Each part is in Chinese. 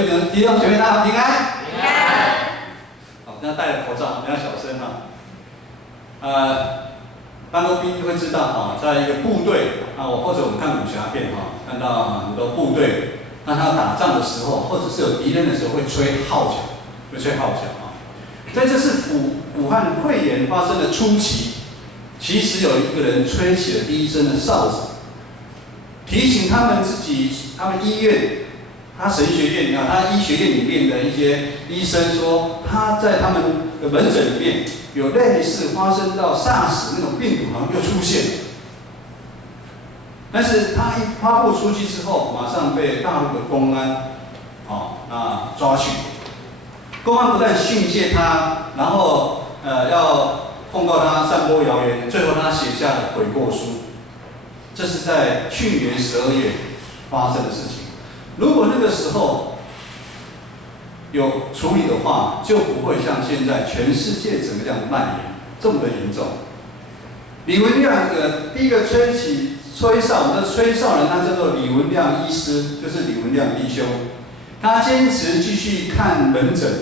各位弟兄姐妹，大家平安。平安。好，现在戴了口罩，比较小声哈。当过兵就会知道啊，在一个部队啊，或者我们看武侠片哈，看到很多部队，当他打仗的时候，或者是有敌人的时候，会吹号角，会吹号角啊。在这次武汉肺炎发生的初期，其实有一个人吹起了第一声的哨子，提醒他们自己，他们医院。他神学院，你看，他医学院里面的一些医生说，他在他们的门诊里面有类似发生到 SARS 那种病毒，好像又出现了。但是他一发布出去之后，马上被大陆的公安抓去。公安不但训诫他，然后要控告他散播谣言，最后他写下了悔过书。这是在去年12月发生的事情。如果那个时候有处理的话，就不会像现在全世界整个这样蔓延这么的严重。李文亮第一个吹哨，我们的吹哨人，他叫做李文亮医师，就是李文亮弟兄。他坚持继续看门诊，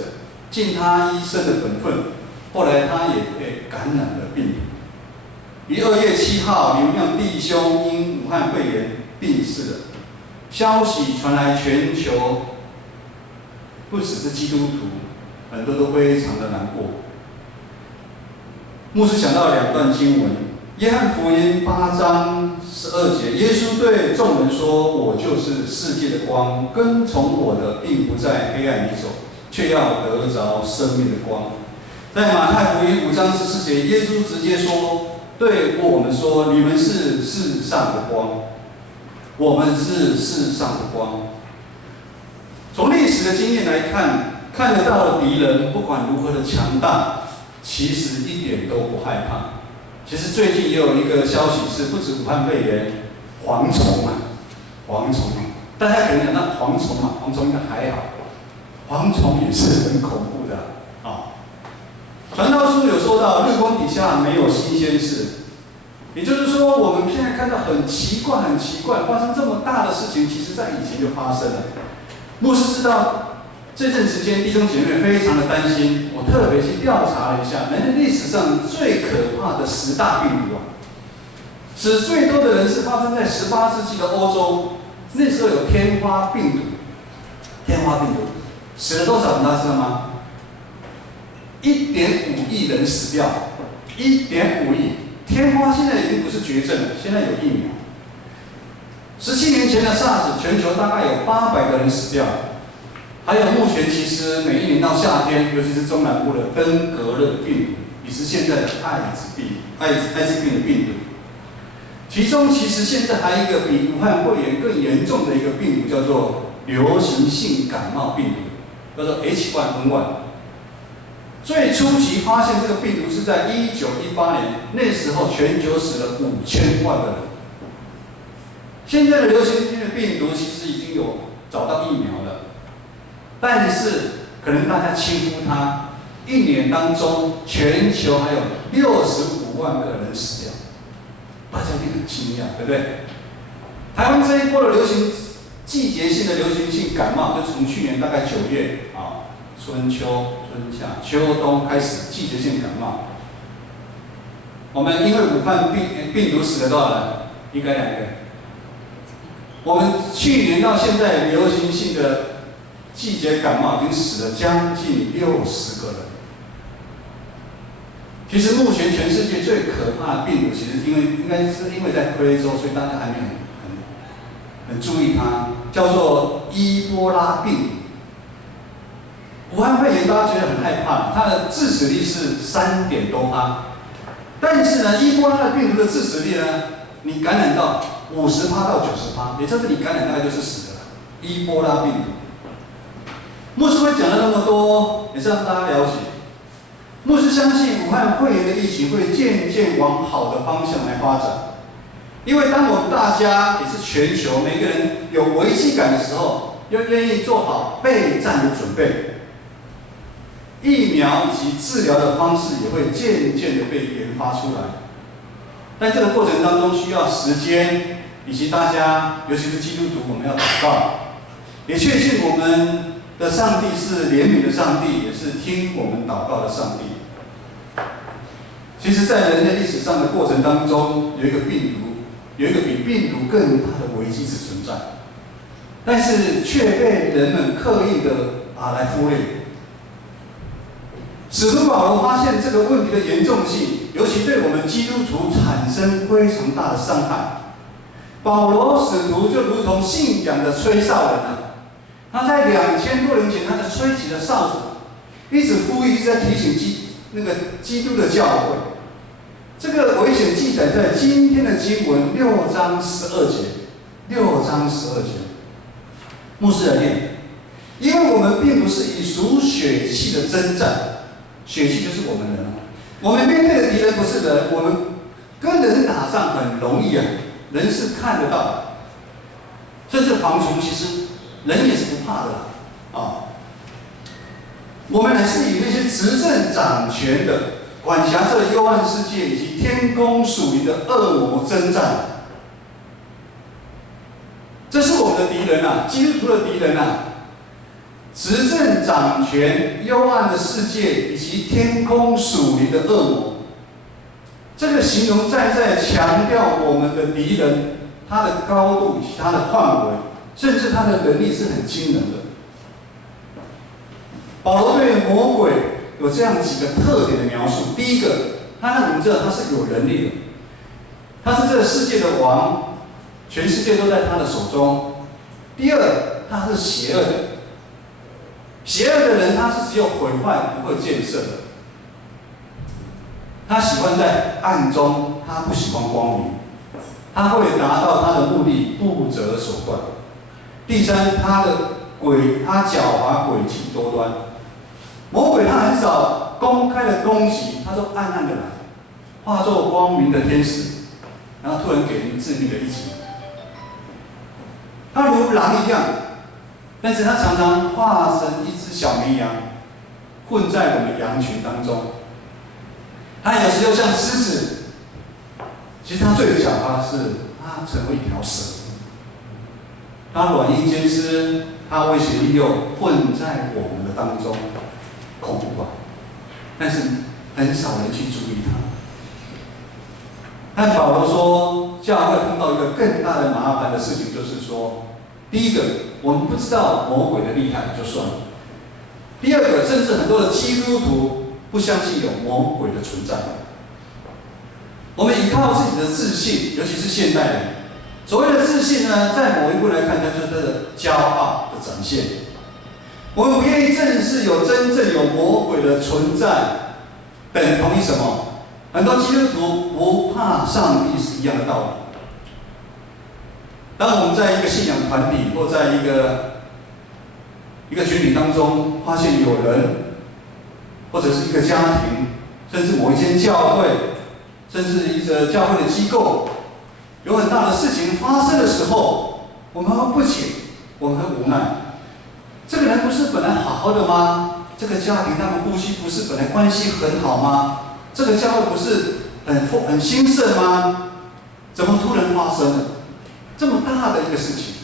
尽他医生的本分。后来他也被感染了病毒。于2月7号，李文亮弟兄因武汉肺炎病逝了。消息传来，全球不只是基督徒，很多都非常的难过。牧师想到2段经文，约翰福音8章12节，耶稣对众人说：“我就是世界的光，跟从我的，并不在黑暗里走，却要得着生命的光。”在马太福音5章14节，耶稣直接说，对我们说：“你们是世上的光。”我们是世上的光。从历史的经验来看，看得到的敌人不管如何的强大，其实一点都不害怕。其实最近也有一个消息是，不止武汉肺炎，蝗虫，大家可能讲到蝗虫应该还好，蝗虫也是很恐怖的啊。传道书有说到，日光底下没有新鲜事。也就是说，我们现在看到很奇怪，发生这么大的事情，其实在以前就发生了。牧师知道这阵时间弟兄姐妹非常的担心，我特别去调查了一下，人类历史上最可怕的10大病毒啊，死最多的人是发生在18世纪的欧洲，那时候有天花病毒，死了多少人大家知道吗？1.5亿人死掉，1.5亿。天花现在已经不是绝症了，现在有疫苗。17年前的 SARS， 全球大概有800个人死掉。还有目前其实每一年到夏天，尤其是中南部的登革热病毒，也是现在的艾滋病的病毒。其中其实现在还有一个比武汉肺炎更严重的一个病毒，叫做流行性感冒病毒，叫做 H1N1。最初期发现这个病毒是在1918年，那时候全球死了5000万个人。现在的流行性的病毒其实已经有找到疫苗了，但是可能大家轻忽它，一年当中全球还有65万个人死掉，大家一定很惊讶，对不对？台湾这一波的季节性的流行性感冒，就从去年大概9月春秋、春夏、秋冬开始季节性感冒。我们因为武汉病毒死了多少人？应该2个。我们去年到现在流行性的季节感冒已经死了将近60个人。其实目前全世界最可怕的病毒，其实应该是因为在非洲，所以大家还没很注意它，叫做伊波拉病毒。武汉肺炎大家觉得很害怕，它的致死率是3点多%，但是呢，伊波拉的病毒的致死率呢，你感染到50%到90%，也就是你感染大概就是死的了。伊波拉病毒，牧师会讲了那么多，也是让大家了解。牧师相信武汉肺炎的疫情会渐渐往好的方向来发展，因为当我们大家也是全球每个人有危机感的时候，又愿意做好备战的准备。疫苗以及治疗的方式也会渐渐的被研发出来，但这个过程当中需要时间，以及大家，尤其是基督徒，我们要祷告，也确信我们的上帝是怜悯的上帝，也是听我们祷告的上帝。其实，在人类历史上的过程当中，有一个病毒，有一个比病毒更大的危机是存在，但是却被人们刻意的来忽略。使徒保罗发现这个问题的严重性，尤其对我们基督徒产生非常大的伤害。保罗使徒就如同信仰的吹哨人他在2000多年前，他就吹起了哨子，一直呼吁，一直在提醒基督的教会。这个危险记载在今天的经文6章12节，6章12节。牧师来念，因为我们并不是以属血气的征战，血气就是我们人我们面对的敌人不是人，我们跟人打仗很容易人是看得到的，甚至蝗虫其实人也是不怕的我们还是以那些执政掌权的、管辖这幽暗世界以及天宫属灵的恶魔征战。这是我们的敌人基督徒的敌人执政掌权、幽暗的世界以及天空属灵的恶魔。这个形容在强调我们的敌人，他的高度以及他的范围，甚至他的能力是很惊人的。保罗对魔鬼有这样几个特点的描述：第一个，他让我们知道他是有能力的，他是这个世界的王，全世界都在他的手中。第二，他是邪恶的，邪恶的人他是只有毁坏不会建设的，他喜欢在暗中，他不喜欢光明，他会达到他的目的，不择手段。第三，他狡猾诡计多端，魔鬼他很少公开的攻击，他都暗暗的来，化作光明的天使，然后突然给人致命的一击。他如狼一样，但是他常常化成一只小绵羊，混在我们羊群当中。他有时又像狮子，其实他最狡猾的是，他成为一条蛇。他软硬兼施，他威胁利诱，混在我们的当中，恐怖吧？但是很少人去注意他。但保罗说，教会碰到一个更大的麻烦的事情，就是说，第一个，我们不知道魔鬼的厉害就算了；第二个，甚至很多的基督徒不相信有魔鬼的存在。我们依靠自己的自信，尤其是现代人，所谓的自信呢，在某一步来看，它就是他的骄傲的展现。我们不愿意正视真正有魔鬼的存在，等同于什么？很多基督徒不怕上帝是一样的道理。当我们在一个信仰团体或在一个群体当中，发现有人，或者是一个家庭，甚至某一间教会，甚至一个教会的机构，有很大的事情发生的时候，我们会不解，我们会无奈。这个人不是本来好好的吗？这个家庭他们夫妻不是本来关系很好吗？这个教会不是很兴盛吗？怎么突然发生了这么大的一个事情？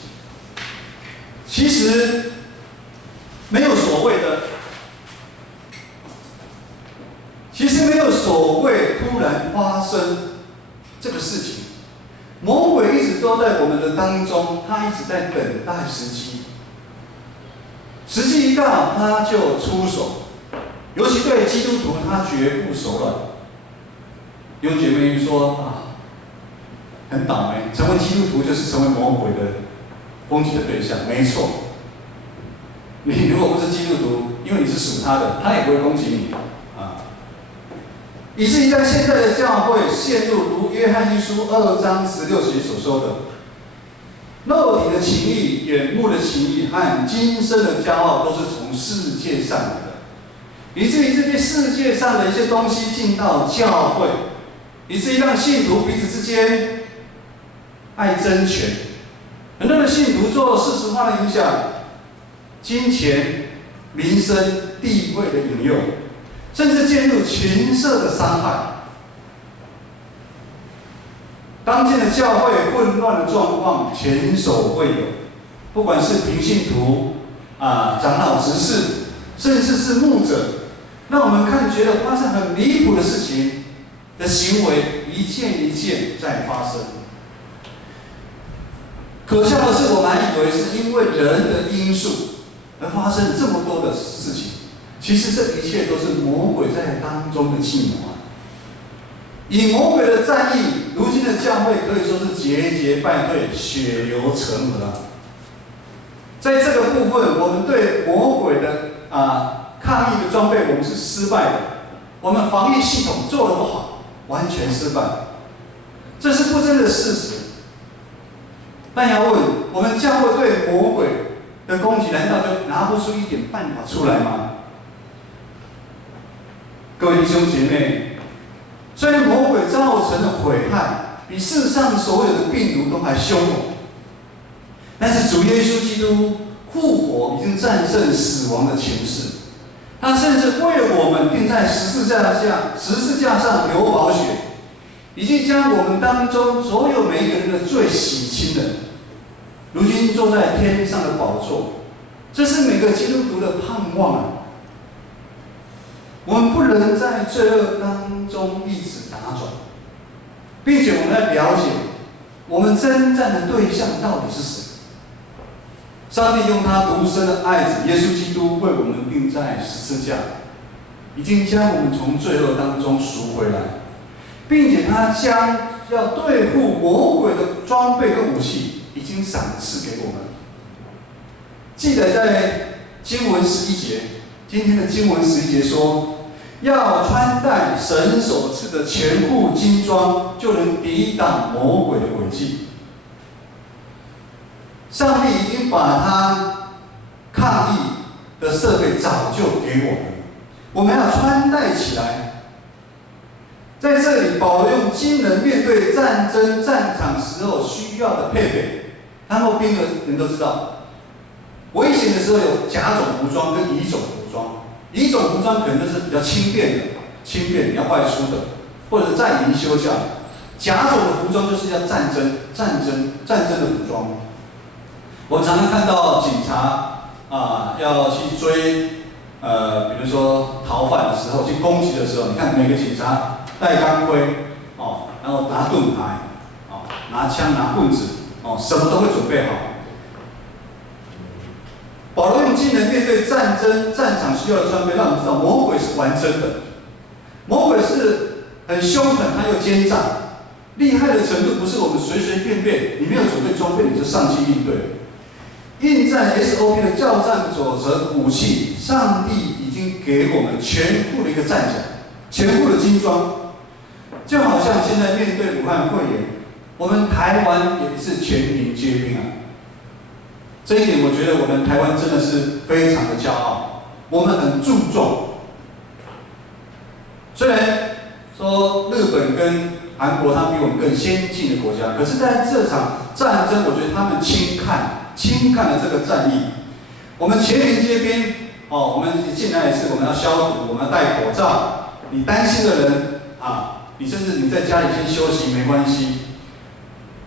其实没有所谓的，突然发生这个事情。魔鬼一直都在我们的当中，他一直在等待时机。时机一到，他就出手。尤其对基督徒，他绝不手软。弟兄姐妹说很倒霉，成为基督徒就是成为魔鬼的攻击的对象。没错，你如果不是基督徒，因为你是属他的，他也不会攻击你以至于在现在的教会陷入如约翰一书2章16节所说的，肉体的情欲、眼目的情欲和今生的骄傲，都是从世界上来的，以至于这些世界上的一些东西进到教会，以至于让信徒彼此之间爱争权。很多的信徒受世俗化的影响，金钱、名声、地位的引诱，甚至陷入情色的伤害。当今的教会混乱的状况前所未有，不管是平信徒、长老、执事，甚至是牧者，让我们看觉得发生很离谱的事情的行为，一件一件在发生。可笑的是，我们还以为是因为人的因素而发生这么多的事情，其实这一切都是魔鬼在当中的计谋啊！以魔鬼的战役，如今的教会可以说是节节败退、血流成河啊！在这个部分，我们对魔鬼的抗疫的装备，我们是失败的，我们防疫系统做得不好，完全失败，这是不争的事实。但要问，我们教会对魔鬼的攻击，难道就拿不出一点办法出来吗？各位弟兄姐妹，虽然魔鬼造成的毁害比世上所有的病毒都还凶猛，但是主耶稣基督复活已经战胜死亡的权势，他甚至为了我们钉在十字架上流宝血，已经将我们当中所有每一个人的罪洗清了。如今坐在天上的宝座，这是每个基督徒的盼望啊！我们不能在罪恶当中一直打转，并且我们要了解，我们征战的对象到底是谁？上帝用他独生的爱子耶稣基督为我们钉在十字架，已经将我们从罪恶当中赎回来，并且他将要对付魔鬼的装备跟武器，已经赏赐给我们。记得在经文11节，今天的经文11节说，要穿戴神所赐的全副军装，就能抵挡魔鬼的诡计。上帝已经把他抗疫的设备早就给我们了，我们要穿戴起来。在这里，保罗用惊人面对战争战场时候需要的配备。然后兵的人都知道，危险的时候有甲种服装跟乙种服装。乙种服装可能就是比较轻便的，你要外出的，或者在营休假。甲种的服装就是要战争的服装。我们常常看到警察要去追比如说逃犯的时候，去攻击的时候，你看每个警察带钢盔然后拿盾牌拿枪拿棍子什么都会准备好。保罗用技能面对战争战场需要的装备，让我们知道魔鬼是玩真的，魔鬼是很凶狠，他又奸诈，厉害的程度不是我们随随便便，你没有准备装备你就上去应对。应战 SOP 的教战准则武器，上帝已经给我们全副的一个战甲，全副的军装，就好像现在面对武汉肺炎，我们台湾也是全民皆兵啊。这一点我觉得我们台湾真的是非常的骄傲，我们很注重。虽然说日本跟韩国他们比我们更先进的国家，可是在这场战争，我觉得他们轻看了这个战役。我们全民皆兵我们进来也是我们要消毒，我们要戴口罩。你担心的人你甚至你在家里先休息没关系。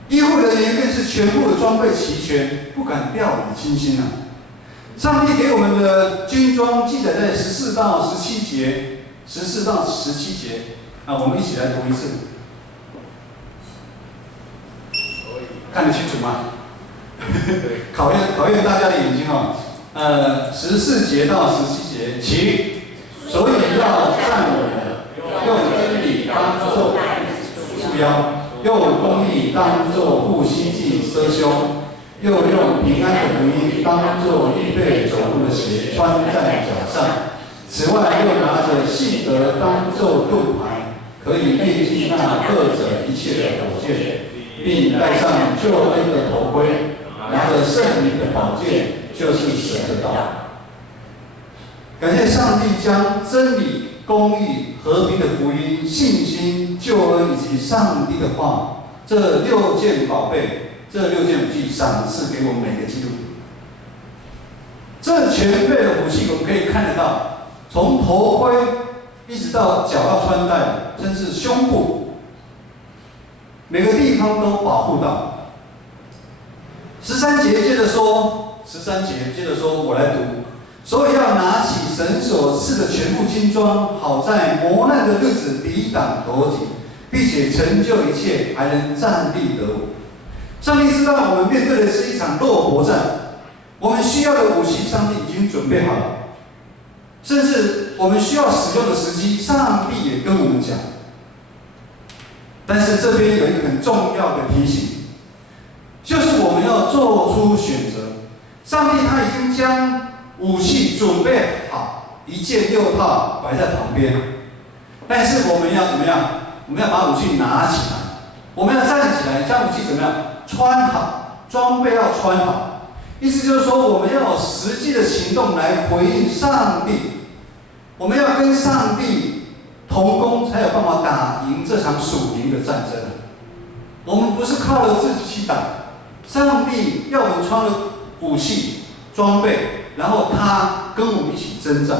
医护人员更是全部的装备齐全，不敢掉以轻心啊！上帝给我们的军装记载在14到17节，14到17节我们一起来读一次，看得清楚吗？考验大家的眼睛14节到17节，请。所以要站稳，用真理当作束腰，用公义当作护心镜遮胸，又用平安的福音当作预备走路的鞋穿在脚上。此外，又拿着信德当作盾牌，可以面击那恶者一切的火箭，并戴上救恩的头盔，拿着圣灵的宝剑，就是神的道。感谢上帝将真理、公义、和平的福音、信心、救恩以及上帝的话，这6件宝贝、这6件武器赏赐给我们每个基督徒。这全备的武器，我们可以看得到，从头盔一直到脚要穿戴，甚至胸部，每个地方都保护到。13节接着说， 13节，接着说，我来读。所以要拿起神所赐的全副军装，好在磨难的日子抵挡得紧，并且成就一切，还能站立得稳。上帝知道我们面对的是一场肉搏战，我们需要的武器，上帝已经准备好了，甚至我们需要使用的时机，上帝也跟我们讲。但是这边有一个很重要的提醒，就是我们要做出选择。上帝他已经将武器准备好，1件6套摆在旁边，但是我们要怎么样？我们要把武器拿起来，我们要站起来，将武器怎么样？穿好，装备要穿好。意思就是说，我们要有实际的行动来回应上帝，我们要跟上帝同工，才有办法打赢这场属灵的战争。我们不是靠了自己去打，上帝要我们穿了武器装备，然后他跟我们一起征战。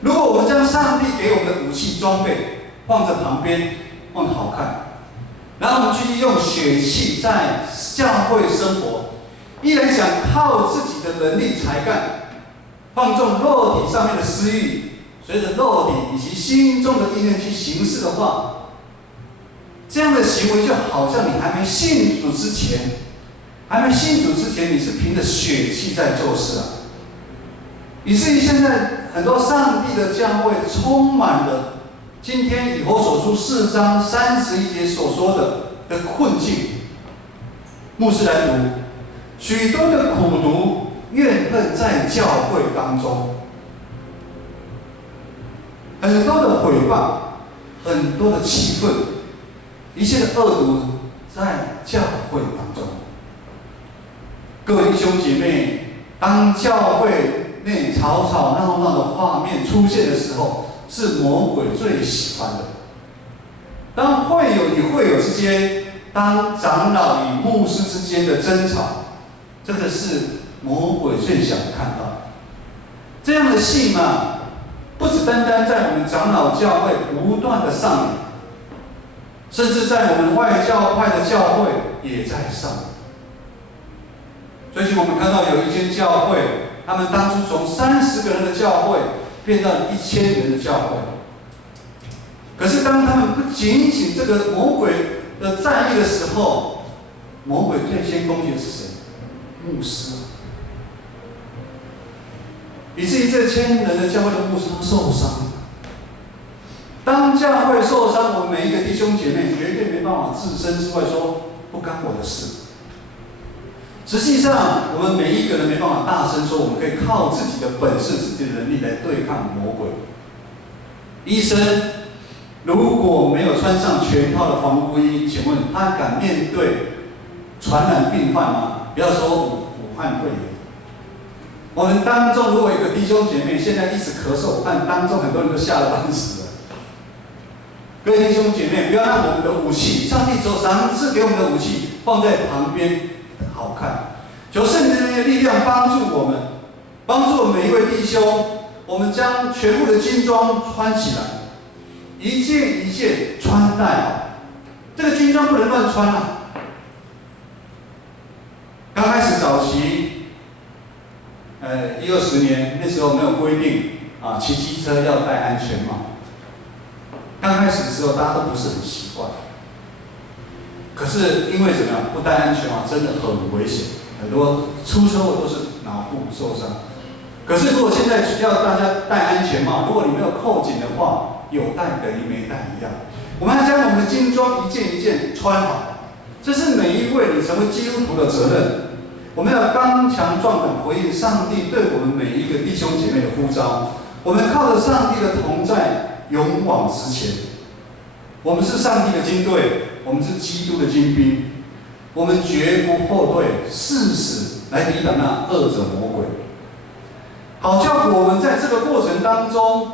如果我们将上帝给我们的武器装备放在旁边，放得好看，然后我们继续用血气在教会生活，依然想靠自己的能力才干，放纵肉体上面的私欲，随着肉体以及心中的意念去行事的话，这样的行为就好像你还没信主之前，你是凭着血气在做事啊。以至于现在很多上帝的教会充满了今天以弗所书4章31节所说的困境。牧师来读，许多的苦毒怨恨在教会当中，很多的毁谤，很多的气愤，一切的恶毒在教会当中。各位弟兄姐妹，当教会内吵吵闹闹的画面出现的时候，是魔鬼最喜欢的。当会友与会友之间，当长老与牧师之间的争吵，这个是魔鬼最想看到的。这样的戏码，不只单单在我们长老教会不断的上演，甚至在我们外教派的教会也在上演。最近我们看到有一间教会，他们当初从30个人的教会变到1000人的教会。可是当他们不仅仅这个魔鬼的战役的时候，魔鬼最先攻击的是谁？牧师。以至于这1000人的教会的牧师都受伤。当教会受伤，我们每一个弟兄姐妹绝对没办法置身事外，说不干我的事。实际上，我们每一个人没办法大声说，我们可以靠自己的本事、自己的能力来对抗魔鬼。医生如果没有穿上全套的防护衣，请问他敢面对传染病患吗？不要说武汉肺炎。我们当中如果有一个弟兄姐妹现在一直咳嗽，我看当中很多人都吓得半死了。各位弟兄姐妹，不要让我们的武器，上帝所赏赐给我们的武器放在旁边好看。求圣灵的力量帮助我们，帮助我们每一位弟兄，我们将全部的军装穿起来，一件一件穿戴好。这个军装不能乱穿啊。刚开始早期，10-20年那时候没有规定啊，骑机车要戴安全帽。刚开始的时候，大家都不是很习惯。可是因为怎么样，不戴安全帽真的很危险，很多出车祸都是脑部受伤。可是如果现在要大家戴安全帽，如果你没有扣紧的话，有戴等于没戴一样。我们要将我们的军装一件一件穿好，这是每一位你成为基督徒的责任。我们要刚强壮胆回应上帝对我们每一个弟兄姐妹的呼召。我们靠着上帝的同在，勇往直前。我们是上帝的军队，我们是基督的军兵，我们绝不后退，誓死来抵挡那恶者魔鬼。好叫我们在这个过程当中，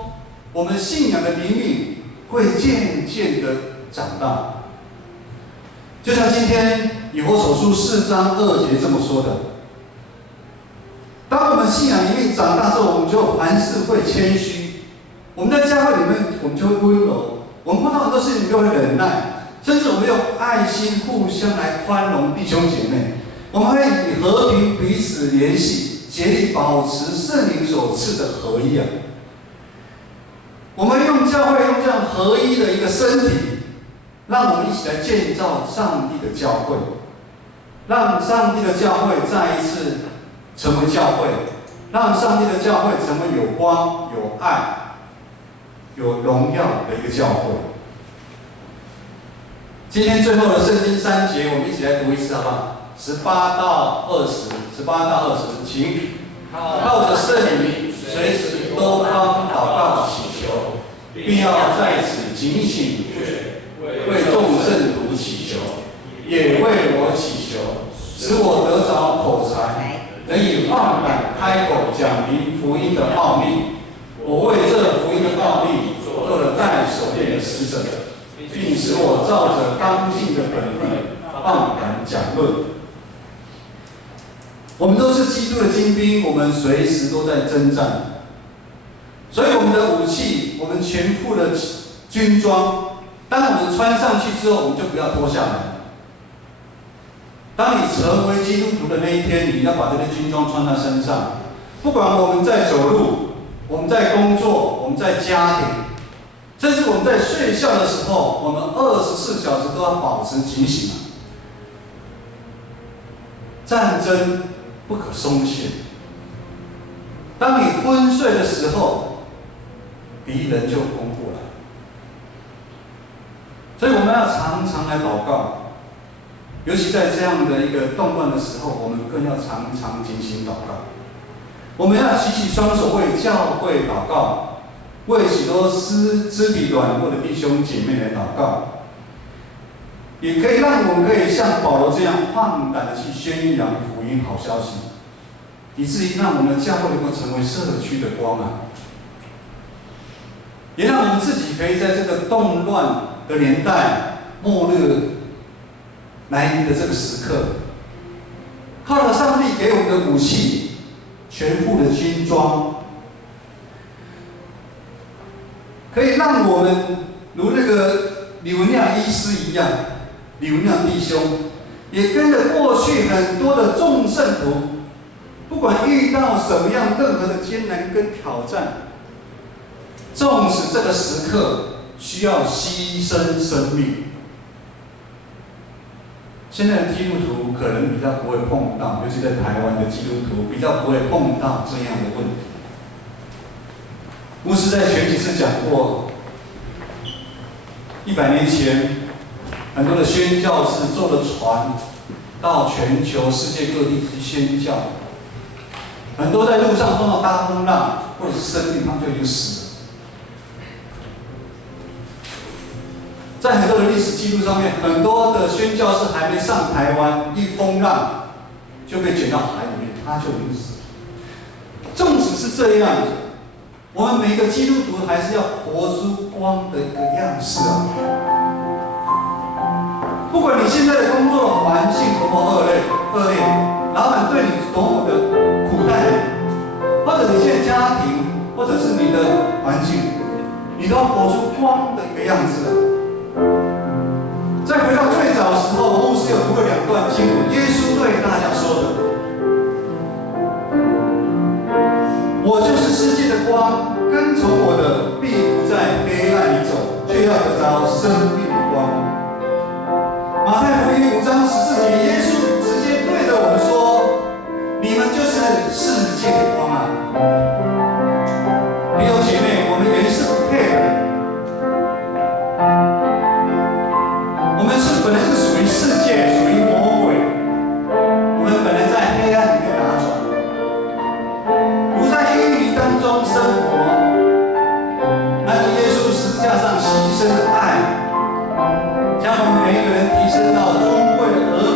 我们信仰的灵命会渐渐的长大。就像今天以弗所书4章2节这么说的：当我们信仰灵命长大之后，我们就凡事会谦虚。我们在教会里面，我们就会温柔；我们碰到很多事情就会忍耐，甚至我们用爱心互相来宽容弟兄姐妹。我们会以和平彼此联系，竭力保持圣灵所赐的合一啊。我们用教会用这样合一的一个身体，让我们一起来建造上帝的教会，让上帝的教会再一次成为教会，让上帝的教会成为有光、有爱、有荣耀的一个教会。今天最后的圣经3节，我们一起来读一次，好不好？18到20，请靠着圣灵，随时多方祷告祈求，并要在此警醒不绝，为众圣徒祈求，也为我祈求，使我得着口才，能以放胆开口讲明福音的奥秘。我为这福音的奥秘做了带手链的使者，并使我照着当尽的本分放胆讲论。我们都是基督的精兵，我们随时都在征战，所以我们的武器，我们全副的军装，当我们穿上去之后，我们就不要脱下来。当你成为基督徒的那一天，你要把这个军装穿在身上。不管我们在走路，我们在工作，我们在家庭，甚至我们在睡觉的时候，我们24小时都要保持警醒。战争不可松懈。当你昏睡的时候，敌人就攻过来。所以我们要常常来祷告，尤其在这样的一个动乱的时候，我们更要常常警醒祷告。我们要举起双手为教会祷告，为许多肢体软弱的弟兄姐妹来祷告，也可以让我们可以像保罗这样放胆的去宣扬福音好消息，以至于让我们的教会能够成为社区的光啊！也让我们自己可以在这个动乱的年代、末日来临的这个时刻，靠着上帝给我们的武器。全副的军装，可以让我们如那个李文亮医师一样，李文亮弟兄也跟着过去很多的众圣徒，不管遇到什么样任何的艰难跟挑战，纵使这个时刻需要牺牲生命。现在的基督徒可能比较不会碰到，尤其在台湾的基督徒比较不会碰到这样的问题。牧师在前几次讲过，100年前，很多的宣教士坐了船到全球世界各地去宣教，很多在路上碰到大风浪或者是生病，他们就已经死了。在很多的历史记录上面，很多的宣教士还没上台湾，一风浪就被卷到海里面，他就已经死了。纵使是这样子，我们每一个基督徒还是要活出光的一个样式啊！不管你现在的工作环境多么恶劣，老板对你多么的苦待你，或者你现在家庭，或者是你的环境，你都要活出光的一个样子啊！再回到最早的时候，牧师有读过2段经文，耶稣对大家说的：“我就是世界的光，跟从我的，必不在黑暗里走，却要得着生命的光。”马太福音5章14节，耶稣直接对着我们说：“你们就是世界的光啊！”弟兄姐妹，我们原是不配的。我们本来是属于世界，属于魔鬼。我们本来在黑暗里面打转，如在淤泥当中生活。但是耶稣十字架上牺牲的爱，将我们每一个人提升到尊贵的儿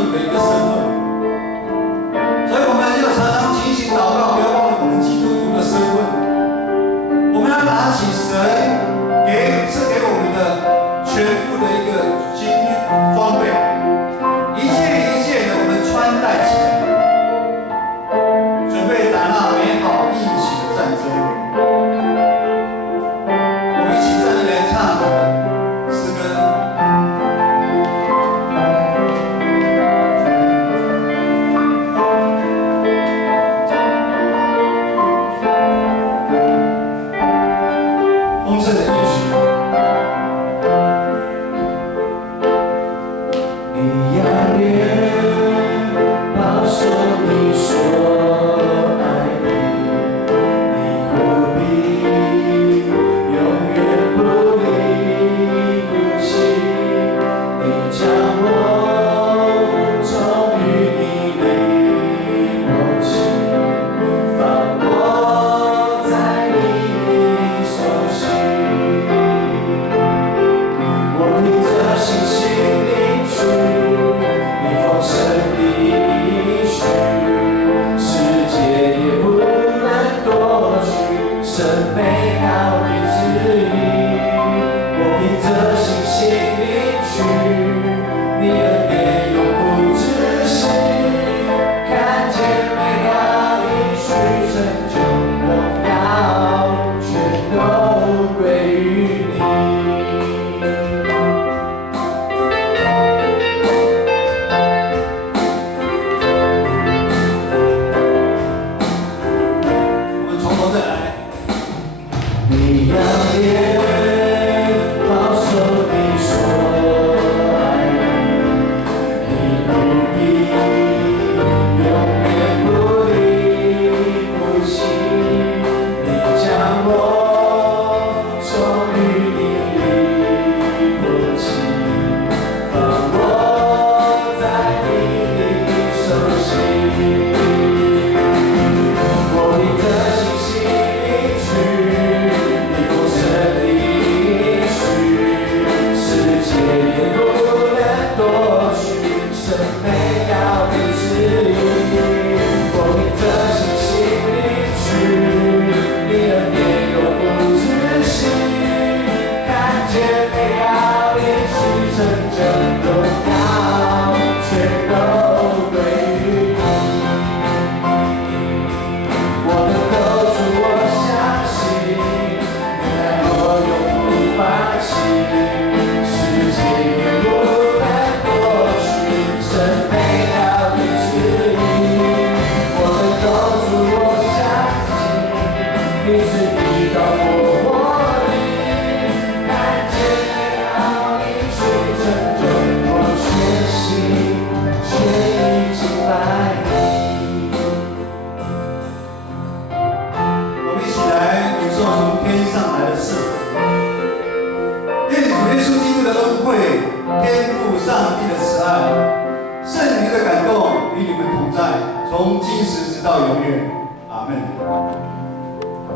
从今时直到永远。阿门。阿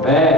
门。